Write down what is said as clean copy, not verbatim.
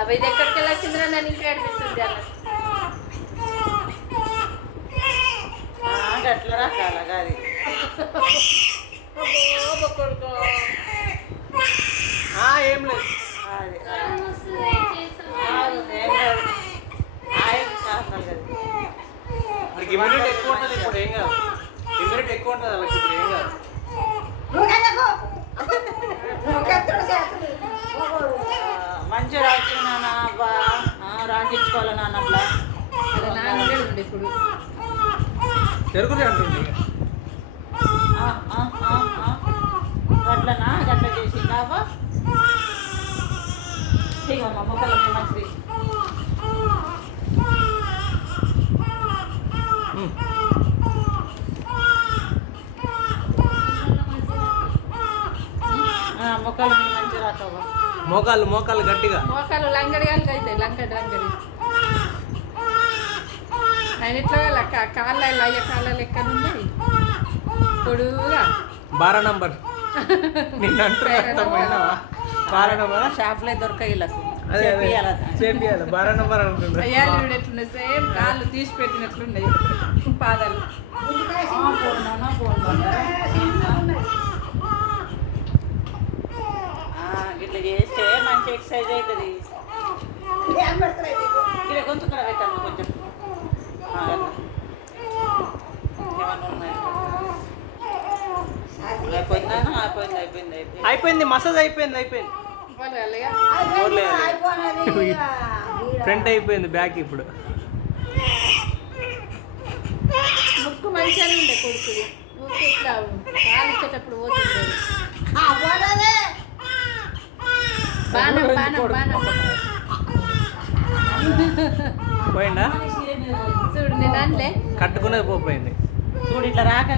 అవి ఇది ఎక్కడికి వెళ్ళొచ్చిందిరా నన్ను ఇంకా అనిపిస్తుంది అలా అట్లా రకాలగా అది కొడుకో ఏం లేదు అది ఏం కాదు ఇమ్యూనిటీ ఎక్కువ ఉంటుంది ఇప్పుడు ఏం కాదు ఇమ్యూనిటీ ఎక్కువ ఉంటుంది వాళ్ళకి ఇప్పుడు ఏం కాదు మంచిగా రాకి నాన్న అబ్బా రాకించుకోవాలి నాన్న అట్లా ఉండే ఇప్పుడు జరుగుతుంది అంటుంది అట్లనా గట్ల చేసి కావా ఇగమ్మా మొక్కలన్నీ మంచిది మొక్కలు మంచిగా రాకవా మోకాలు గట్టిగా మోకాలు లంగడిగాలికి అవుతాయి లంగడి ఆయన ఇట్లా కాళ్ళ అయ్య కాళ్ళ లెక్క ఉన్నాయి పొడుగుగా 12 నంబర్ నిన్న షాప్లో దొరకాయి వీళ్ళకు చేపియాలి 12 నంబర్ అనుకుంటా అయ్యాలు ఎట్లున్నాయి సేమ్ కాళ్ళు తీసి పెట్టినట్లున్నాయి పాదాలు ఇట్లా చేస్తే మంచి ఎక్సర్సైజ్ అవుతుంది ఇలా కొంచెం కూడా పెట్టాను కొంచెం అయిపోయింది మసాజ్ అయిపోయింది ఫ్రంట్ అయిపోయింది బ్యాక్ ఇప్పుడు ముక్కు మంచిగా ఉండే కొడుకు ఇట్లా కాలు ఇచ్చేటప్పుడు పోతుంది బాణం పోయిందా చూడు నేను అనలే కట్టుకునేది పోయింది చూడు ఇట్లా రాక